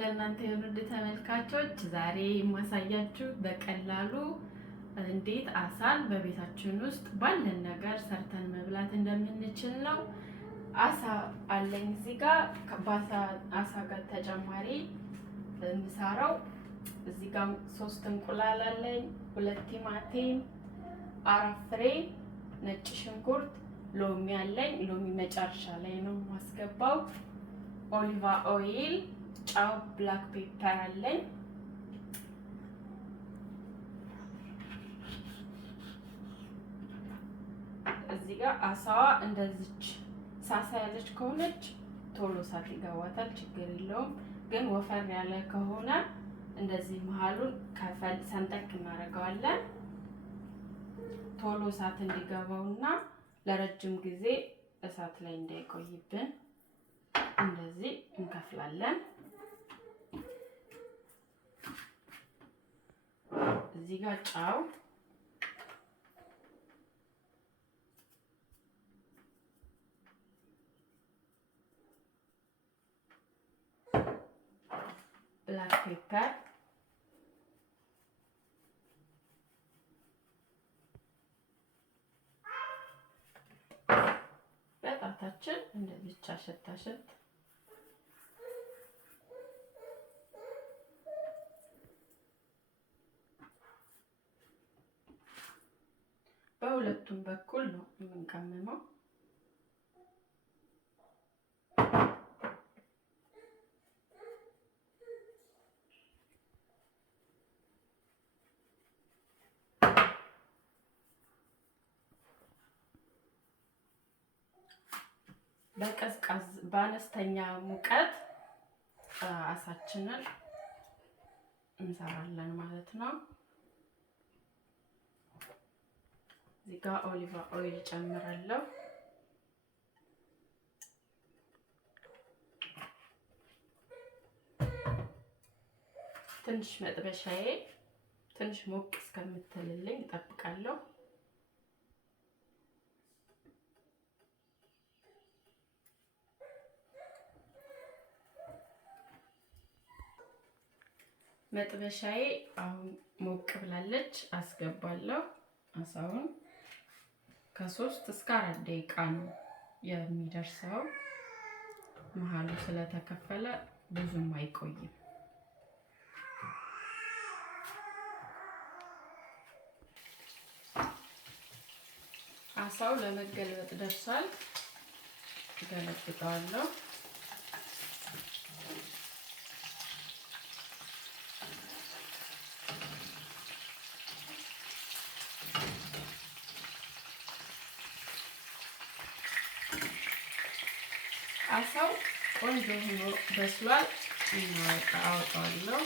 ለእናንተ የውድ ተመልካቾች ዛሬ የማሳያችሁ በቀላሉ እንዴት አሳን በቤታችን ውስጥ ባለን ነገር ሰርተን መብላት እንደምንችል ነው። አሳ አለኝ እዚህ ጋር አሳ ጋር ተጨማሪ እንሰራው እዚህ ጋር 3 እንቁላል አለኝ፣ 2 ቲማቲም፣ 4 ፍሬ ነጭ ሽንኩርት፣ ሎሚ አለኝ። ሎሚ መጨረሻ ላይ ነው ማስገባው። ኦሊቫ ኦይል፣ ጫው፣ ብላክ ፔፐር አለኝ። እዚህ ጋር አሳዋ እንደዚች ሳሳ ያለች ከሆነች ቶሎ እሳት ይገባታል፣ ችግር የለውም። ግን ወፈር ያለ ከሆነ እንደዚህ መሃሉን ከፈል ሰንጠቅ እናደርገዋለን ቶሎ እሳት እንዲገባውና ለረጅም ጊዜ እሳት ላይ እንዳይቆይብን እንደዚህ እንከፍላለን። እዚህ ጋር ጫው፣ ብላክ ፔፐር፣ በጣታችን እንደዚህ አሸት በሁለቱም በኩል ነው የምንቀመመው። በአነስተኛ ሙቀት አሳችንን እንሰራለን ማለት ነው። እዚህ ጋር ኦሊቫ ኦይል ጨምራለሁ። ትንሽ መጥበሻዬ ትንሽ ሞቅ እስከምትልልኝ እጠብቃለሁ። መጥበሻዬ አሁን ሞቅ ብላለች፣ አስገባለሁ አሳውን። ከ3 እስከ 4 ደቂቃ ነው የሚደርሰው። መሃሉ ስለተከፈለ ብዙም አይቆይም። አሳው ለመገልበጥ ደርሷል። ገለብጠዋለሁ። አሳው ቆንጆ ሆኖ በስሏል። አወጣዋለሁ።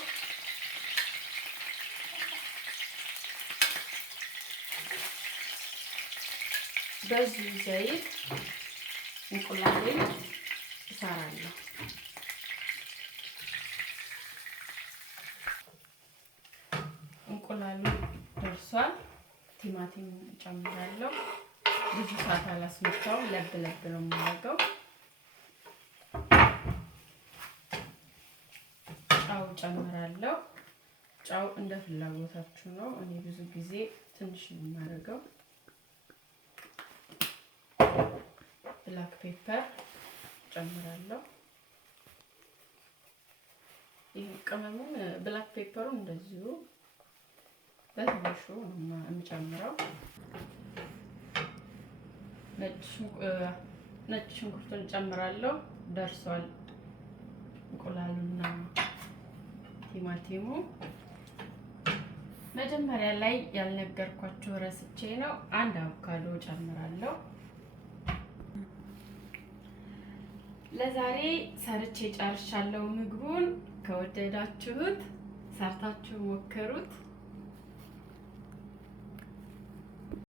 በዚህ ዘይት እንቁላሌን እሰራለሁ። እንቁላሉ ደርሷል። ቲማቲም ጨምራለሁ። ብዙ ሰዓት አላስመታውም፣ ለብ ለብ ነው የማደርገው። ጫው ጨምራለሁ። ጫው እንደ ፍላጎታችሁ ነው። እኔ ብዙ ጊዜ ትንሽ ነው የማደርገው። ብላክ ፔፐር ጨምራለሁ። ይሄ ቅመሙን ብላክ ፔፐሩን እንደዚሁ በትንሹ ነው የምጨምረው። ነጭ ሽንኩርቱን ጨምራለሁ። ደርሷል እንቁላሉና ቲማቲሙ። መጀመሪያ ላይ ያልነገርኳችሁ ረስቼ ነው፣ 1 አቮካዶ ጨምራለሁ። ለዛሬ ሰርቼ ጨርሻለሁ። ምግቡን ከወደዳችሁት ሰርታችሁ ሞክሩት።